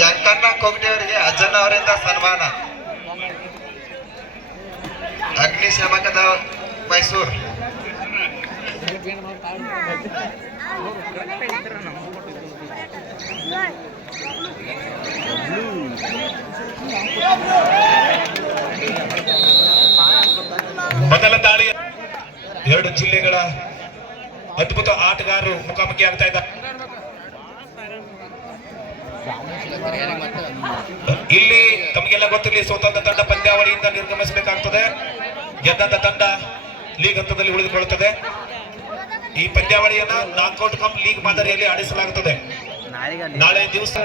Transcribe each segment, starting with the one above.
ಜಂಕಣ್ಣ ಕೊಗಟಿಯವರಿಗೆ ಅಜ್ಜನ್ನ ಅವರಿಂದ ಸನ್ಮಾನ. ಅಗ್ನಿಶಾಮಕದ ಮೈಸೂರು. ಮೊದಲ ದಾಳಿ ಎರಡು ಜಿಲ್ಲೆಗಳ ಅದ್ಭುತ ಆಟಗಾರರು ಮುಖಾಮುಖಿ ಆಗ್ತಾ ಇದ್ದಾರೆ. ಇಲ್ಲಿ ತಮಗೆಲ್ಲ ಗೊತ್ತಿರಲಿ ಸೋತಂತ ತಂಡ ಪಂದ್ಯಾವಳಿಯಿಂದ ನಿರ್ಗಮಿಸಬೇಕಾಗ್ತದೆ. ಗೆದ್ದಂತ ತಂಡ ಲೀಗ್ ಹಂತದಲ್ಲಿ ಉಳಿದುಕೊಳ್ಳುತ್ತದೆ. ಈ ಪಂದ್ಯಾವಳಿಯನ್ನ ನಾಕ್ಔಟ್ ಕಮ್ ಲೀಗ್ ಮಾದರಿಯಲ್ಲಿ ಆಡಿಸಲಾಗುತ್ತದೆ. ನಾಳೆ ದಿವಸ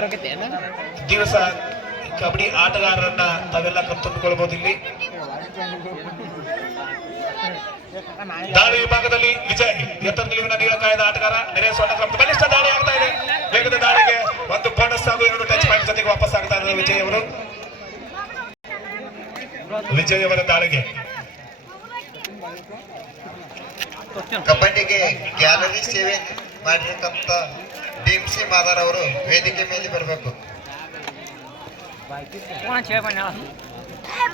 ದಿವಸ ಕಬಡ್ಡಿ ಆಟಗಾರರನ್ನ ತಾವೆಲ್ಲ ಕಂತುಕೊಳ್ಬಹುದು ಇಲ್ಲಿ. ದಾಳಿ ವಿಭಾಗದಲ್ಲಿ ವಿಜಯ್ ಎತ್ತರದಲ್ಲಿ ನೀಳಕಾಯದ ಆಟಗಾರ ನೆರೆ ಸ್ವರ್ಣ ಕ್ರಮ ಬಲಿಷ್ಠ ದಾಳಿ ಆಗ್ತಾ ಇದೆ. ವೇಗದ ದಾಳಿಗೆ ಒಂದು ಬೋನಸ್ ಹಾಗೂ ಎರಡು ಟಚ್ ಪಾಯಿಂಟ್ ಜೊತೆಗೆ ವಾಪಸ್ ಆಗ್ತಾ ಇದ್ದಾರೆ ವಿಜಯ್ ಅವರು. ವಿಜಯ್ ಅವರ ದಾಳಿಗೆ. ಕಬಡ್ಡಿಗೆ ಗ್ಯಾಲರಿ ಸೇವೆ ಮಾಡಿರ್ತಕ್ಕಂಥ ಭೀಮ್ಸಿ ಮಾದಾರ್ ಅವರು ವೇದಿಕೆ ಮೇಲೆ ಬರಬೇಕು.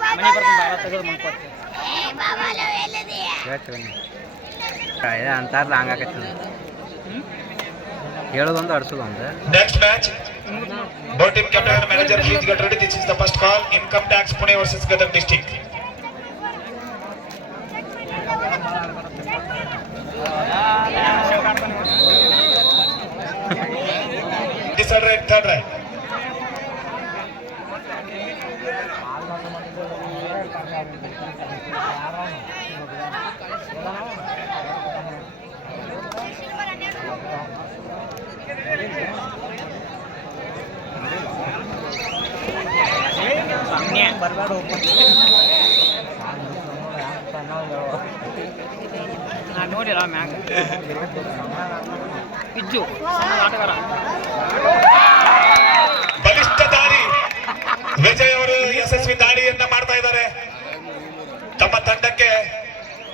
ಮನೆ ಬರ್ತೀನಿ ಬಾಳ ತೆಗೆದು ಅಂತಾರಲ್ಲ ಹಂಗಾಕೈತಿ ಹೇಳೋದೊಂದು ಅಡ್ಸೋದೊಂದು next match both team captain manager please get ready this is the first call income tax Pune versus Gadag district is right, third right. ಬರಬೇಡ ನಾನು ನೋಡಿಲ್ಲ ಮ್ಯಾಗ. ಇಜ್ಜು ಸಣ್ಣ ಆಟಗಾರ ಬಲಿಷ್ಠ ದಾರಿ. ವಿಜಯ್ ಅವರು ಯಶಸ್ವಿ ದಾಳಿಯನ್ನ ಮಾಡ್ತಾ ಇದ್ದಾರೆ. ತಮ್ಮ ತಂಡಕ್ಕೆ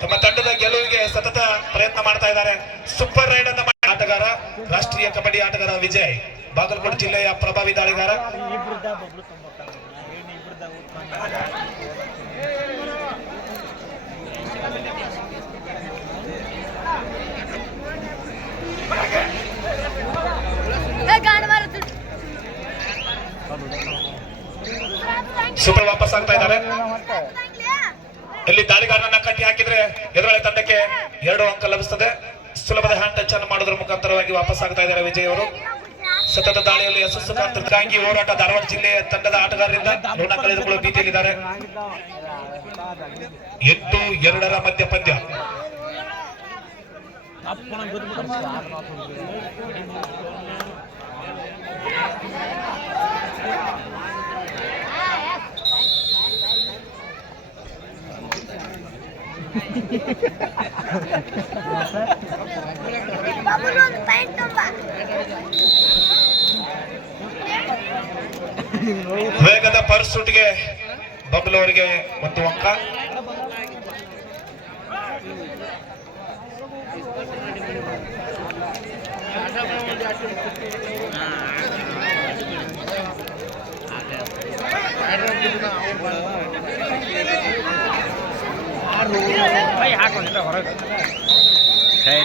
ತಮ್ಮ ತಂಡದ ಗೆಲುವಿಗೆ ಸತತ ಪ್ರಯತ್ನ ಮಾಡ್ತಾ ಇದ್ದಾರೆ. ಸೂಪರ್ ರೈಡ್ ಅನ್ನ ಆಟಗಾರ ರಾಷ್ಟ್ರೀಯ ಕಬಡ್ಡಿ ಆಟಗಾರ ವಿಜಯ್ ಬಾಗಲಕೋಟೆ ಜಿಲ್ಲೆಯ ಪ್ರಭಾವಿ ದಾಳಿಗಾರ. ಸೂಪರ್ ವಾಪಸ್ ಆಗ್ತಾ ಇದ್ದಾರೆ ಇಲ್ಲಿ ದಾಳಿಗಾರನ ಕಟ್ಟಿ ಹಾಕಿದ್ರೆ ಎದುರಾಳಿ ತಂಡಕ್ಕೆ ಎರಡು ಅಂಕ ಲಭಿಸುತ್ತದೆ ಸುಲಭದ ಹ್ಯಾಂಡ್ ಟಚ್ ಅನ್ನು ಮಾಡೋದ್ರ ಮುಖಾಂತರವಾಗಿ ವಾಪಸ್ ಆಗ್ತಾ ಇದ್ದಾರೆ ವಿಜಯ್ ಅವರು. ಸತತ ದಾಳಿಯಲ್ಲಿ ಯಶಸ್ಸು ಕಾಂಗಿ ಹೋರಾಟ ಧಾರವಾಡ ಜಿಲ್ಲೆಯ ತಂಡದ ಆಟಗಾರರಿಂದ ಋಣ ಕಳೆದುಕೊಳ್ಳುವ ಭೀತಿಯಲ್ಲಿದ್ದಾರೆ ಎಂಟು ಎರಡರ ಮಧ್ಯ ಪಂದ್ಯ ವೇಗದ ಪರ್ಸೂಟ್ಗೆ ಬಬ್ಲು ಅವರಿಗೆ ಒಂದು ಅಂಕ ಹೊರಗೆ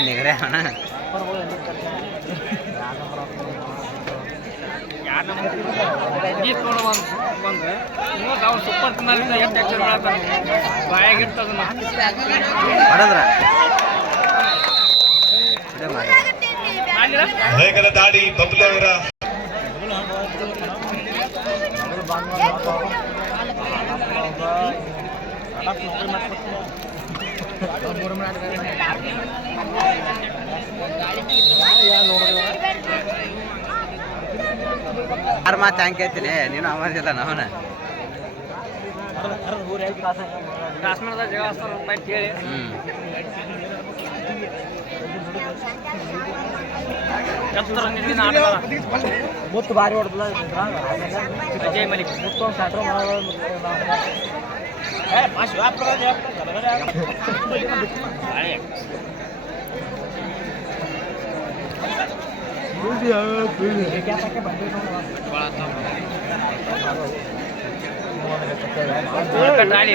ನಿಗರೆ ಅಣ್ಣ. ಜೀಪ್ ನೋಡು ಒಂದು ಬಂದ್ರೆ ಇವತ್ತು ಅವ್ರು ಸೂಪರ್ ತಿನ್ನಲಿಂದ ಎಷ್ಟು ಎಕ್ಚರ್ ಮಾಡ್ತಾರೆ ಬಾಯಾಗಿರ್ತದ ವೇಗದ ದಾಳಿ ಬಬ್ಲು ಅವರ ಯಾರ ಮಾತು ಹಂಗೆ ಐತಿನಿ ನೀನು ಅವಧಿಲ್ಲ ನಾವನ. ಮುತ್ತು ಭಾರಿ ಹೊಡೆದಲ್ಲ ಅಜಯ್ ಮಲಿಕ್ ಮುತ್ತು ಒಂದು ಸೆಂಟ್ರ್ ಕಟ್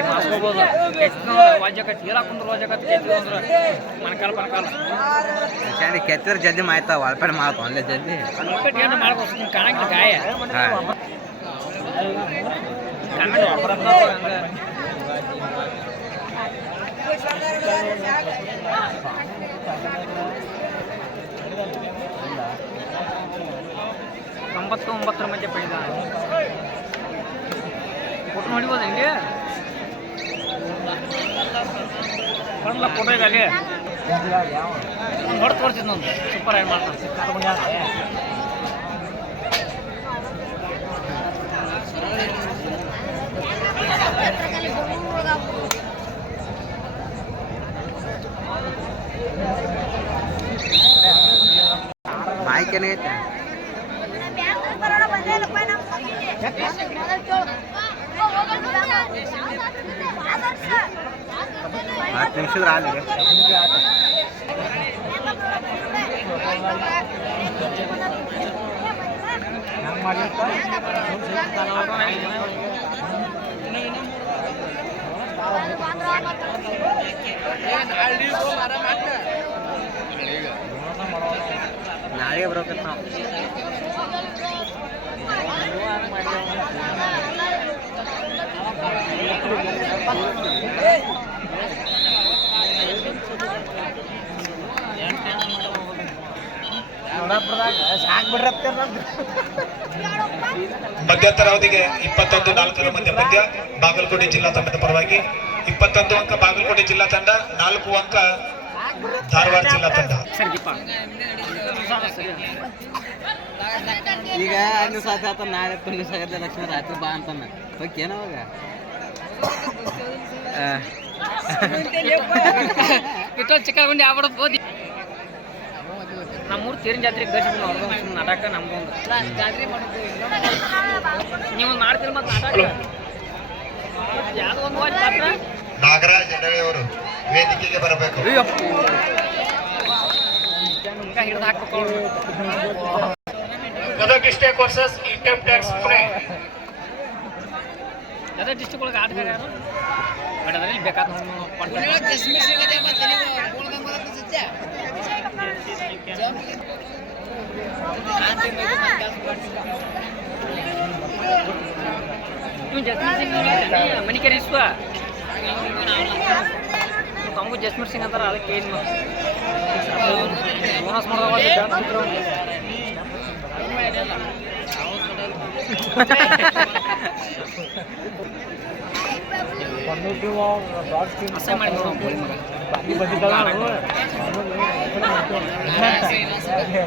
ಮಾಸ್ಕೋಬೋದು ಎಷ್ಟು ವಾಜ್ಯ ಕಟ್ ಹೇಳಕ್ ಕುಂದ್ರ ವಾಜ್ಯ ಕಟ್ ಕೇಳ್ತೀವಿ ಅಂದ್ರೆ ಮಣಕಾಲ ಮಣಕಾಲ ಚಂಡಿ ಕೆತ್ತಿದ್ರೆ ಜಲ್ದಿ ಮಾಯ್ತಾವ ಅಲ್ಪನೆ ಮಾತು ಅಲ್ಲೇ ಜಲ್ದಿ ಕಟ್ ಏನು ಮಾಡ್ಬೋದು ನಿಮ್ಗೆ ಕಾಣಂಗಿಲ್ಲ ಗಾಯ ಹಾಂ ಕನ್ನಡ ವಾಪರ ಹಂಗೆ ತೊಂಬತ್ತು ಒಂಬತ್ತರ ಮಧ್ಯೆ ಬೆಳೆದ ಫೋಟೋ ನೋಡಿಬೋದು ಹೆಂಗೆ? ಕಣ್ಣ ಫೋಟೋ ಇದಾಗೆ ಅಲ್ಲಿ ಒಂದು ಹೊಡೆದು ತೋರಿಸಿದ್ ನಂದು ಸೂಪರ್ ಆಗಿ ಮಾಡ್ತಾನೆ. ಮಾಯ್ಕ್ ಏನಾಗೈತೆ ಹತ್ತು ನಿಮಿಷದ ಆಲಿಗೆ ನಾಳೆಗೆ ಬರ್ಬೇಕಂತ ನಾವು. ಮಧ್ಯಂತರ ಅವಧಿಗೆ ಇಪ್ಪತ್ತೊಂದು ನಾಲ್ಕರ ಮಧ್ಯ ಮಧ್ಯ ಬಾಗಲಕೋಟೆ ಜಿಲ್ಲಾ ತಂಡದ ಪರವಾಗಿ ಇಪ್ಪತ್ತೊಂದು ಅಂಕ ಬಾಗಲಕೋಟೆ ಜಿಲ್ಲಾ ತಂಡ ನಾಲ್ಕು ಅಂಕ ಧಾರವಾಡ ಜಿಲ್ಲಾ ತಂಡ. ಈಗ ಐದು ಸಾತ್ ಆತ ನಾಳೆ ತುಂಬ ಆಗತ್ತೆ ಲಕ್ಷ್ಮಣ ರಾತ್ರಿ ಬಾ ಅಂತಾನ. ಓಕೆ ಅವಾಗ? ಇಷ್ಟೊಂದು ಚಿಕ್ಕಗುಂಡಿ ಆಗ್ಬಿಡೋದು ಓದಿ ನಮ್ಮೂರು ತೇರಿನ ಜಾತ್ರೆಗೆ ಗರ್ಸಿದ್ರು ಅವ್ರದ್ದು ಸುಮ್ಮನೆ ನಾಟಕ ನಮ್ಗೊಂದು ನೀವು ಮಾಡ್ತೀರಿ ಮತ್ತೆ ನಾಟಕ? ಯಾವುದೋ ಒಂದು ವಾರ ನಾಗರಾಜ್ ಅವರು ವೇದಿಕೆಗೆ ಬರಬೇಕು. Gadag district versus income tax Pune. ಅದೇ ಡಿಸ್ಟಿಕ್ ಒಳಗೆ ಆಟಗಾರ ಯಾರು? ಬಟ್ ಅದರಲ್ಲಿ ಬೇಕಾದ ಜಸ್ಮೀರ್ ಸಿಂಗ್ ಮನಿಕೇರಿ ಇಸ್ವ ತಮಗೂ ಜಸ್ಮೀರ್ ಸಿಂಗ್ ಅಂತಾರ ಅದಕ್ಕೆ ಏನು ಬೋನಸ್ ಅಸಹ್ಯ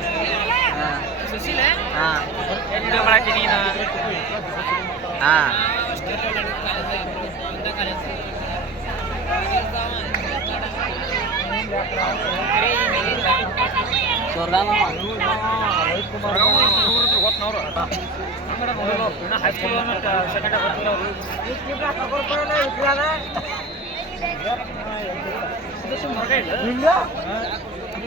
ಸುಶೀಲೆ ಹಾ ಎಲ್ಲಿ ಮಾಡಾಕಿ ನೀನು ಹಾ ಸ್ವರ್ಗಾಂಧ ಅವ. ಗೊತ್ತನವ್ರು ಹೈಸ್ಕೂಲ್ ಸೆಕೆಂಡ್ ಗೊತ್ತಿಲ್ಲ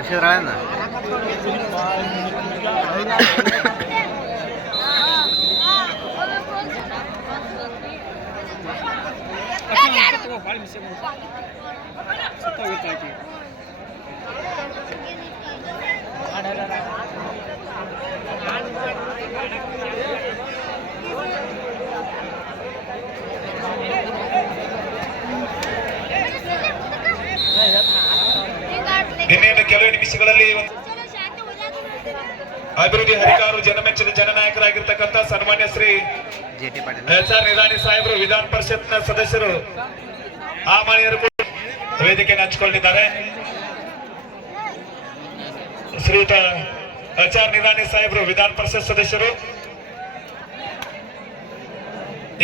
उशीर आहे ना Thank. ಇನ್ನೇನು ಕೆಲವು ನಿಮಿಷಗಳಲ್ಲಿ ಅಭಿವೃದ್ಧಿ ಹರಿಕಾರು ಜನಮೆಚ್ಚಿದ ಜನನಾಯಕರಾಗಿರ್ತಕ್ಕಂಥ ಸನ್ಮಾನ್ಯ ಶ್ರೀ ಎಸ್ ಆರ್ ನಿರಾಣಿ ಸಾಹೇಬರು, ವಿಧಾನ ಪರಿಷತ್ನ ಸದಸ್ಯರು, ಆ ಮನೆಯರು ವೇದಿಕೆಯನ್ನು ಹಂಚಿಕೊಂಡಿದ್ದಾರೆ. ಶ್ರೀಯುತ ಎಚ್ ಆರ್ ನಿರಾಣಿ ಸಾಹೇಬರು, ವಿಧಾನ ಪರಿಷತ್ ಸದಸ್ಯರು.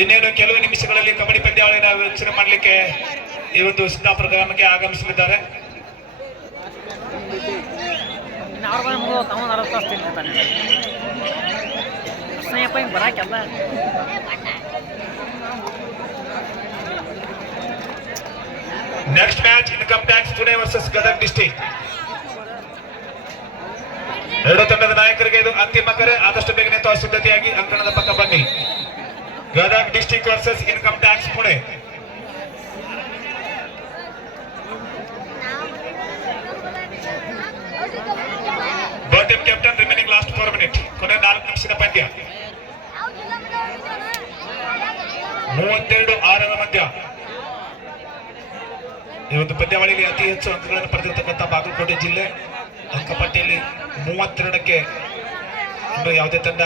ಇನ್ನೇನು ಕೆಲವು ನಿಮಿಷಗಳಲ್ಲಿ ಕಬಡ್ಡಿ ಪಂದ್ಯಾವಳಿಯನ್ನು ವೀಕ್ಷಣೆ ಮಾಡಲಿಕ್ಕೆ ಇವತ್ತು ಸಿದ್ದಾಪುರ ಗ್ರಾಮಕ್ಕೆ ಆಗಮಿಸಲಿದ್ದಾರೆ. Next match income tax Pune versus Gadag district ಎರಡು ತಂಡದ ನಾಯಕರಿಗೆ ಇದು ಅಂತಿಮ ಕರೆ. ಆದಷ್ಟು ಬೇಗನೆ ತಾವು ಸಿದ್ಧತೆಯಾಗಿ ಅಂಕಣದ ಪಕ್ಕ ಬನ್ನಿ. Gadag district versus income tax Pune. ಬರ್ಟೀಮ್ captain, remaining last four minute. ಕೊನೆ ನಾಲ್ಕು ನಿಮಿಷದ ಪಂದ್ಯ. ಮೂವತ್ತೆರಡು ಆರರ ಮಧ್ಯ. ಈ ಒಂದು ಪಂದ್ಯಾವಳಿಯಲ್ಲಿ ಅತಿ ಹೆಚ್ಚು ಅಂಕಗಳನ್ನು ಪಡೆದಿರತಕ್ಕಂಥ ಬಾಗಲಕೋಟೆ ಜಿಲ್ಲೆ. ಅಂಕಪಟ್ಟಿಯಲ್ಲಿ ಮೂವತ್ತೆರಡಕ್ಕೆ ಇನ್ನು ಯಾವುದೇ ತಂಡ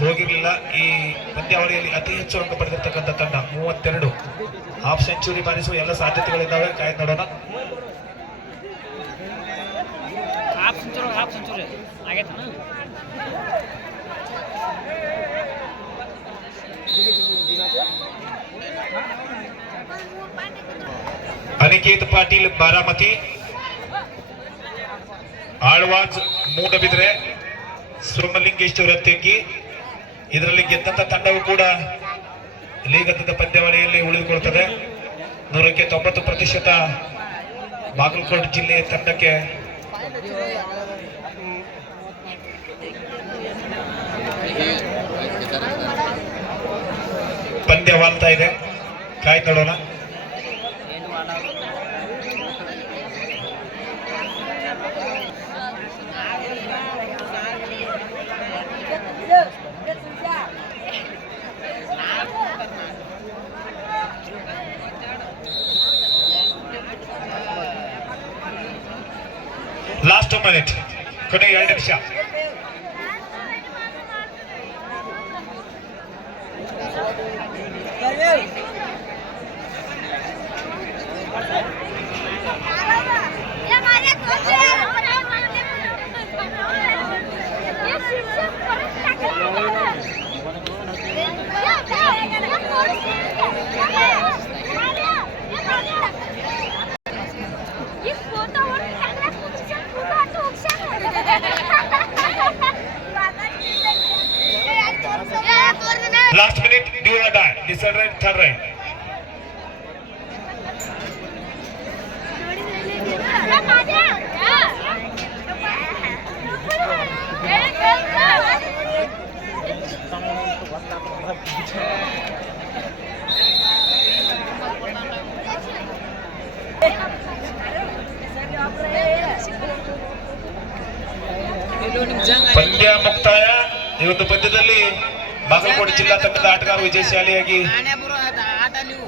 ಹೋಗಿರಲಿಲ್ಲ. ಈ ಪಂದ್ಯಾವಳಿಯಲ್ಲಿ ಅತಿ ಹೆಚ್ಚು ಅಂಕ ಪಡೆದಿರತಕ್ಕಂಥ ತಂಡ ಮೂವತ್ತೆರಡು. ಹಾಫ್ ಸೆಂಚುರಿ ಬಾರಿಸುವ ಎಲ್ಲ ಸಾಧ್ಯತೆಗಳಿದ್ದಾವೆ. ಕಾಯ್ದು ನೋಡೋಣ. ಅನಿಕೇತ್ ಪಾಟೀಲ್ ಬಾರಾಮತಿ. ಆಳ್ವಾಜ್ ಮೂಡಬಿದ್ರೆ ಸೋಮಲಿಂಗೇಶ್ವರ ತೆಗ್ಗಿ, ಇದರಲ್ಲಿ ಗೆದ್ದಂತ ತಂಡವು ಕೂಡ ಲೀಗ್ ಹಂತದ ಪಂದ್ಯಾವಳಿಯಲ್ಲಿ ಉಳಿದುಕೊಳ್ತದೆ ನೂರಕ್ಕೆ ತೊಂಬತ್ತು ಪ್ರತಿಶತ ಬಾಗಲಕೋಟೆ ಜಿಲ್ಲೆಯ ತಂಡಕ್ಕೆ ಪಂದ್ಯವಾಲ್ತಾ ಇದೆ. ಕಾಯ್ತು ನೋಡೋಣ ಲಾಸ್ಟ್ ಮಿನಿಟ್ ಕೊನೆ ಎರಡು ನಿಮಿಷ last decide right third right ಪಂದ್ಯ ಮುಕ್ತಾಯ. ಇವತ್ತು ಪಂದ್ಯದಲ್ಲಿ ಬಾಗಲಕೋಟೆ ಜಿಲ್ಲಾ ತಂಡದ ಆಟಗಾರರು ವಿಜಯಶಾಲಿಯಾಗಿ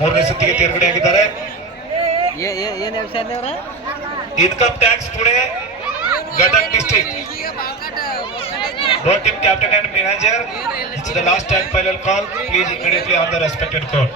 ಮೂರನೇ ಸುತ್ತಿಗೆ ತೇರ್ಗಡೆಯಾಗಿದ್ದಾರೆ. Income tax Pune Gadag district road team captain and manager the last time final call please immediately on the respected court